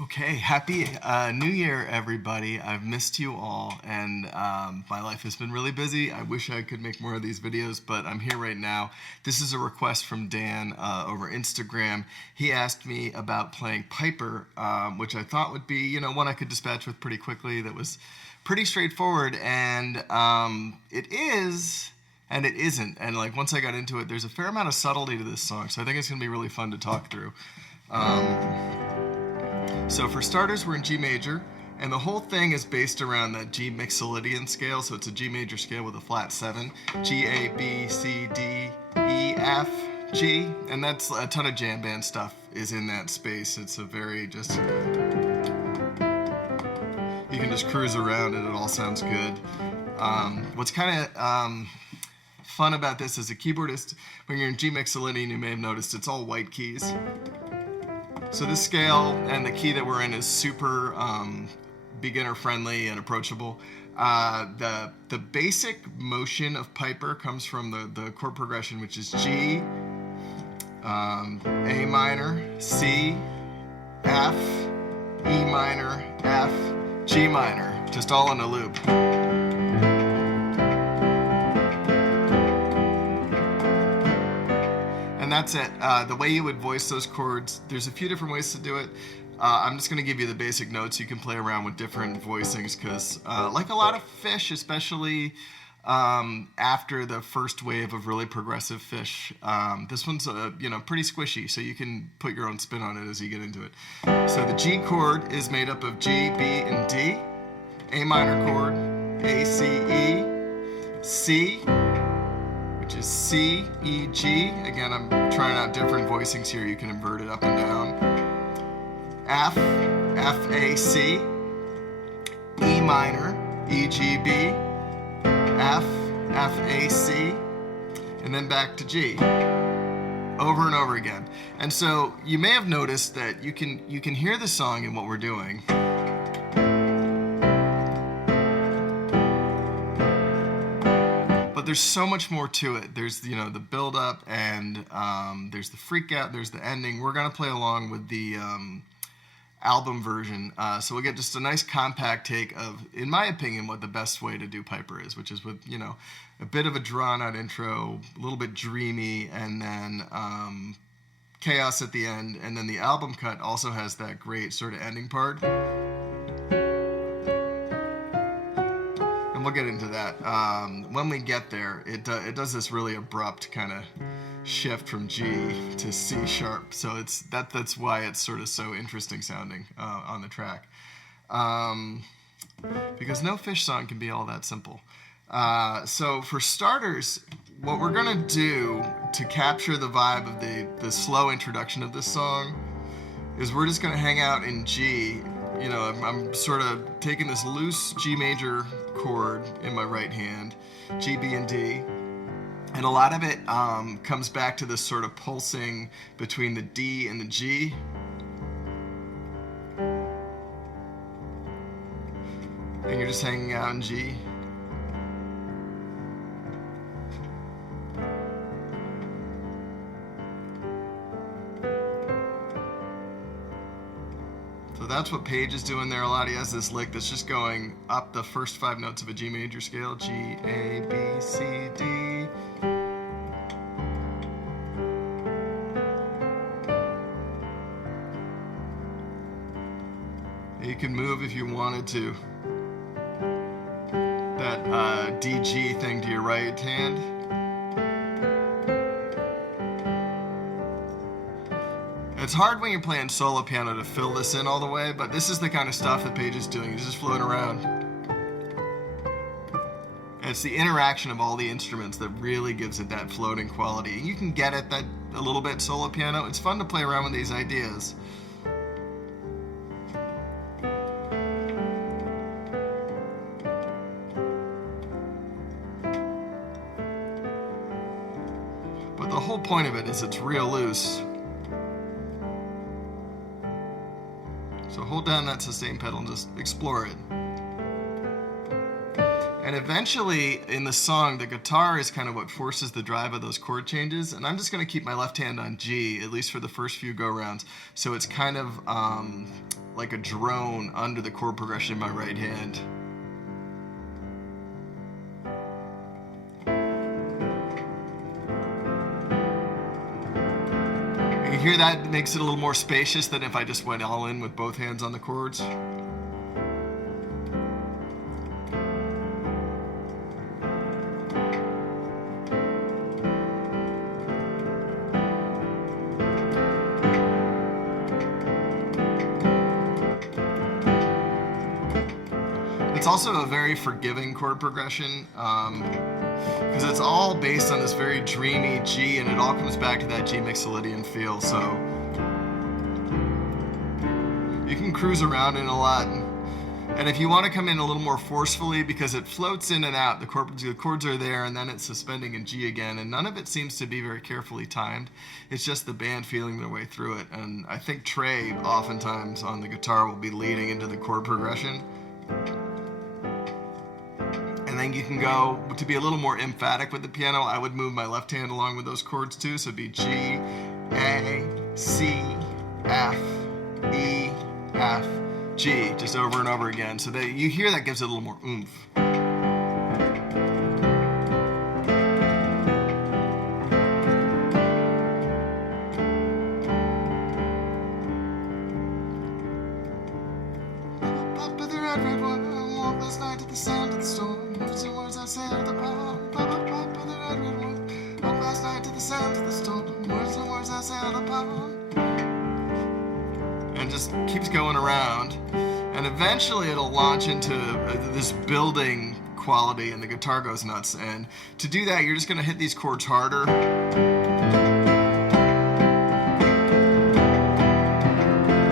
Okay, happy New Year, everybody. I've missed you all, and my life has been really busy. I wish I could make more of these videos, but I'm here right now. This is a request from Dan over Instagram. He asked me about playing Piper, which I thought would be, one I could dispatch with pretty quickly that was pretty straightforward, and it is, and it isn't. And like once I got into it, there's a fair amount of subtlety to this song, so I think it's going to be really fun to talk through. So for starters, we're in G major, and the whole thing is based around that G Mixolydian scale. So it's a G major scale with a flat 7, G, A, B, C, D, E, F, G, and that's a ton of jam band stuff is in that space. It's a very just, you can just cruise around and it all sounds good. What's kind of fun about this as a keyboardist, when you're in G Mixolydian, you may have noticed it's all white keys. So this scale and the key that we're in is super beginner friendly and approachable. The basic motion of Piper comes from the chord progression, which is G, A minor, C, F, E minor, F, G minor, just all in a loop. And that's it. The way you would voice those chords, there's a few different ways to do it. I'm just going to give you the basic notes. You can play around with different voicings because, like a lot of Phish, especially after the first wave of really progressive Phish, this one's pretty squishy, so you can put your own spin on it as you get into it. So the G chord is made up of G, B, and D. A minor chord, A, C, E, C, which is C, E, G. Again, I'm trying out different voicings here. You can invert it up and down. F, F, A, C, E minor, E, G, B, F, F, A, C, and then back to G. Over and over again. And so you may have noticed that you can hear the song in what we're doing. There's so much more to it. There's the build up and there's the freak out, there's the ending. We're gonna play along with the album version, so we'll get just a nice compact take of, in my opinion, what the best way to do Piper is, which is with a bit of a drawn out intro, a little bit dreamy, and then chaos at the end, and then the album cut also has that great sort of ending part. And we'll get into that. When we get there, it does this really abrupt kind of shift from G to C sharp. So that's why it's sort of so interesting sounding on the track. Because no Phish song can be all that simple. So for starters, what we're gonna do to capture the vibe of the slow introduction of this song is we're just gonna hang out in G. I'm sort of taking this loose G major chord in my right hand, G, B, and D, and a lot of it comes back to this sort of pulsing between the D and the G. And you're just hanging out in G. That's what Page is doing there a lot. He has this lick that's just going up the first 5 notes of a G major scale. G, A, B, C, D. You can move if you wanted to. That D, G thing to your right hand. It's hard when you're playing solo piano to fill this in all the way, but this is the kind of stuff that Page is doing. He's just floating around. And it's the interaction of all the instruments that really gives it that floating quality. You can get it that a little bit solo piano. It's fun to play around with these ideas. But the whole point of it is it's real loose. So hold down that sustain pedal and just explore it. And eventually, in the song, the guitar is kind of what forces the drive of those chord changes. And I'm just going to keep my left hand on G, at least for the first few go-rounds. So it's kind of like a drone under the chord progression in my right hand. You hear that makes it a little more spacious than if I just went all in with both hands on the chords. It's also a very forgiving chord progression because it's all based on this very dreamy G, and it all comes back to that G Mixolydian feel. So you can cruise around in a lot. And if you want to come in a little more forcefully, because it floats in and out, the chords are there, and then it's suspending in G again, and none of it seems to be very carefully timed. It's just the band feeling their way through it. And I think Trey, oftentimes on the guitar, will be leading into the chord progression. And then you can go, to be a little more emphatic with the piano, I would move my left hand along with those chords too. So it'd be G, A, C, F, E, F, G, just over and over again. So that you hear that gives it a little more oomph. And just keeps going around, and eventually it'll launch into this building quality, and the guitar goes nuts. And to do that, you're just going to hit these chords harder.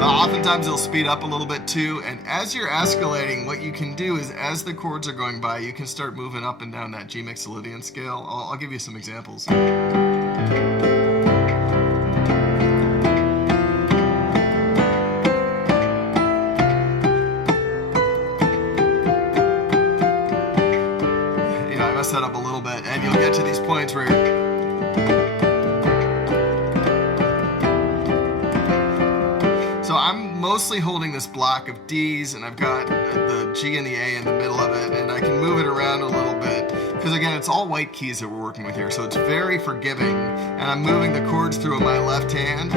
Oftentimes it'll speed up a little bit too, and as you're escalating, what you can do is, as the chords are going by, you can start moving up and down that G Mixolydian scale. I'll give you some examples. Set up a little bit, and you'll get to these points where so I'm mostly holding this block of D's, and I've got the G and the A in the middle of it, and I can move it around a little bit because, again, it's all white keys that we're working with here, so it's very forgiving, and I'm moving the chords through with my left hand.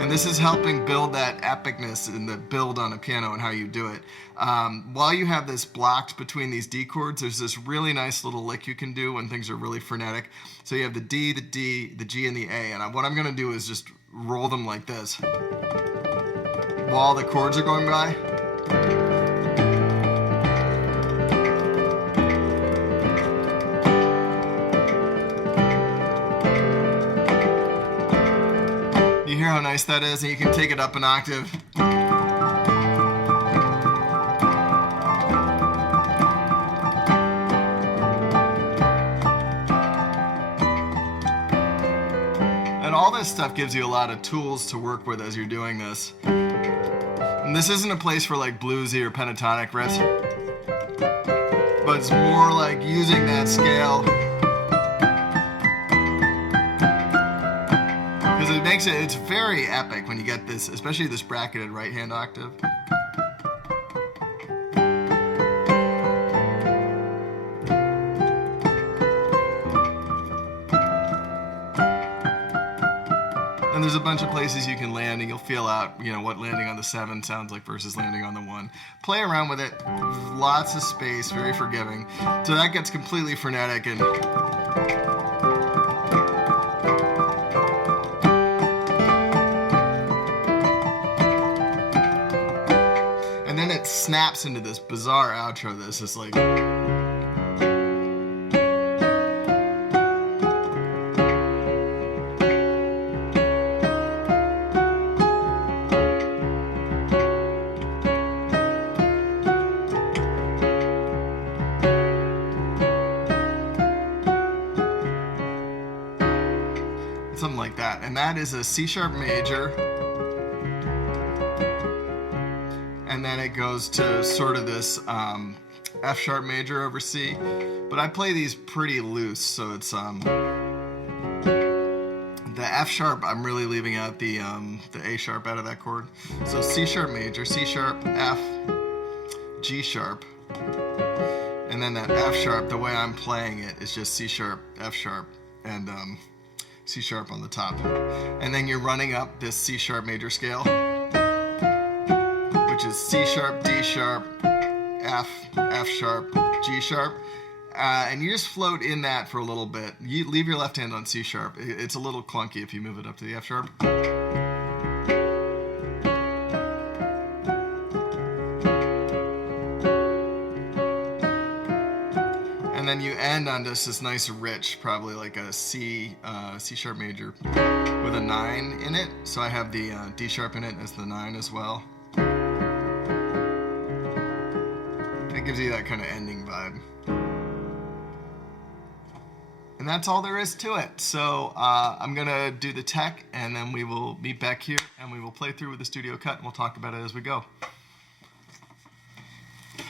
And this is helping build that epicness in the build on a piano and how you do it. While you have this blocked between these D chords, there's this really nice little lick you can do when things are really frenetic. So you have the D, the D, the G, and the A. And what I'm going to do is just roll them like this while the chords are going by. You hear how nice that is, and you can take it up an octave. And all this stuff gives you a lot of tools to work with as you're doing this. And this isn't a place for like bluesy or pentatonic riffs, but it's more like using that scale. Because it makes it's very epic when you get this, especially this bracketed right hand octave. And there's a bunch of places you can land, and you'll feel out, what landing on the 7 sounds like versus landing on the 1. Play around with it, lots of space, very forgiving. So that gets completely frenetic, and then it snaps into this bizarre outro that's just like... something like that. And that is a C sharp major. And then it goes to sort of this F sharp major over C. But I play these pretty loose, so it's that The F sharp, I'm really leaving out the A sharp out of that chord. So C sharp major, C sharp, F, G sharp, and then that F sharp, the way I'm playing it is just C sharp, F sharp, and C sharp on the top. And then you're running up this C sharp major scale, which is C sharp, D sharp, F, F sharp, G sharp. And you just float in that for a little bit. You leave your left hand on C sharp. It's a little clunky if you move it up to the F sharp. And then you end on just this nice rich, probably like a C sharp major with a 9 in it. So I have the D sharp in it as the 9 as well. It gives you that kind of ending vibe. And that's all there is to it. So I'm going to do the tech, and then we will meet back here, and we will play through with the studio cut, and we'll talk about it as we go.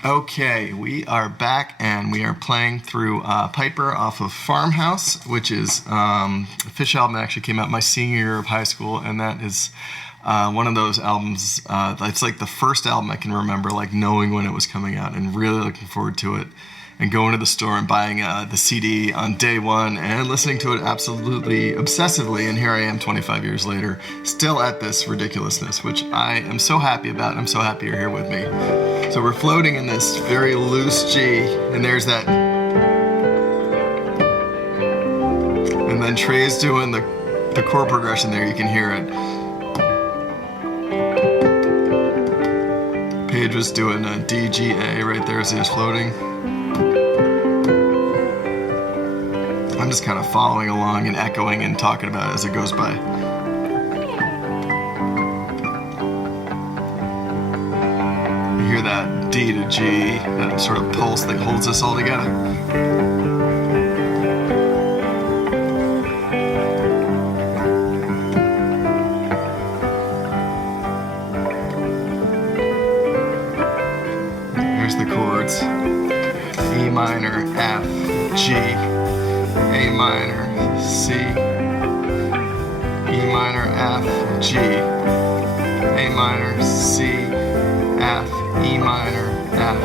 Okay, we are back, and we are playing through Piper off of Farmhouse, which is a Phish album that actually came out my senior year of high school, and that is one of those albums, it's like the first album I can remember like knowing when it was coming out and really looking forward to it. And going to the store and buying the CD on day one and listening to it absolutely obsessively. And here I am 25 years later, still at this ridiculousness, which I am so happy about. And I'm so happy you're here with me. So we're floating in this very loose G, and there's that. And then Trey's doing the chord progression there, you can hear it. Paige was doing a D, G, A right there as he was floating. I'm just kind of following along and echoing and talking about it as it goes by. You hear that D to G, that sort of pulse that holds us all together. Here's the chords. E minor, F, G, A minor, C, E minor, F, G, A minor, C, F, E minor, F,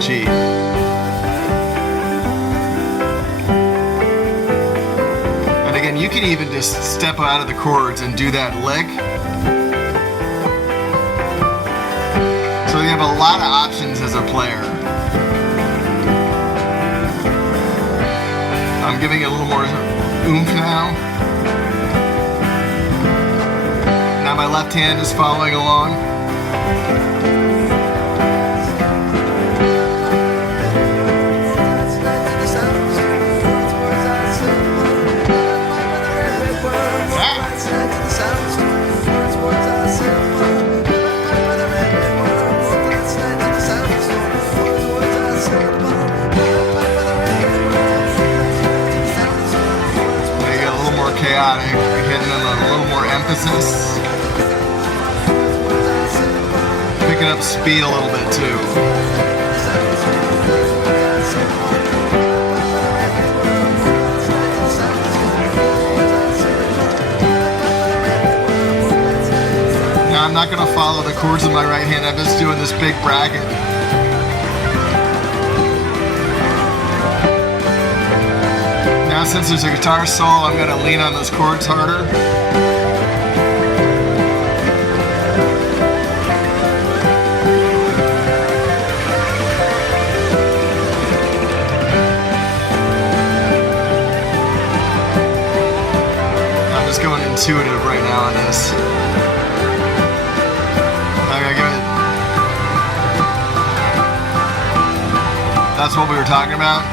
G. And again, you can even just step out of the chords and do that lick. So you have a lot of options as a player. I'm giving it a little more oomph now. Now my left hand is following along. Chaotic, hitting them a little more emphasis. Picking up speed a little bit too. Now I'm not going to follow the chords in my right hand, I'm just doing this big bracket. Now since there's a guitar solo, I'm going to lean on those chords harder. I'm just going intuitive right now on this. I'm going to give it. That's what we were talking about.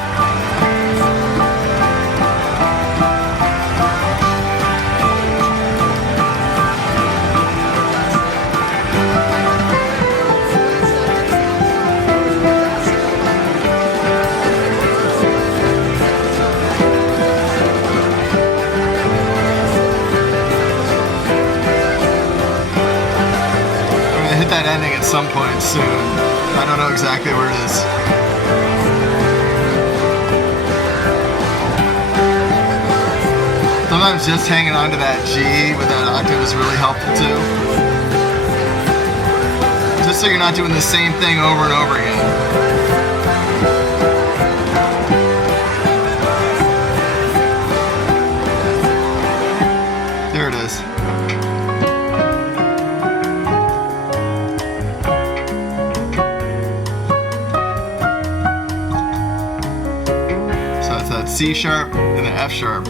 That ending at some point soon. I don't know exactly where it is. So Sometimes just hanging on to that G with that octave is really helpful too. Just so you're not doing the same thing over and over again. There it is. So it's that C sharp and the F sharp.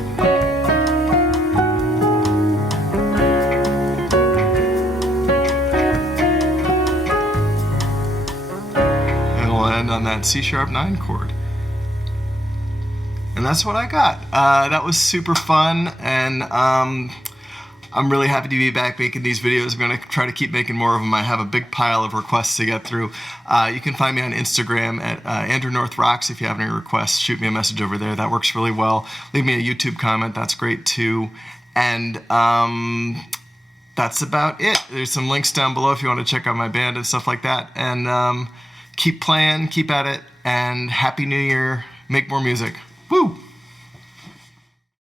On that C sharp 9 chord. And that's what I got. That was super fun, and I'm really happy to be back making these videos. I'm going to try to keep making more of them. I have a big pile of requests to get through. You can find me on Instagram at Andrew North Rocks. If you have any requests, shoot me a message over there. That works really well. Leave me a YouTube comment. That's great too. And that's about it. There's some links down below if you want to check out my band and stuff like that. And keep playing, keep at it, and Happy New Year. Make more music. Woo!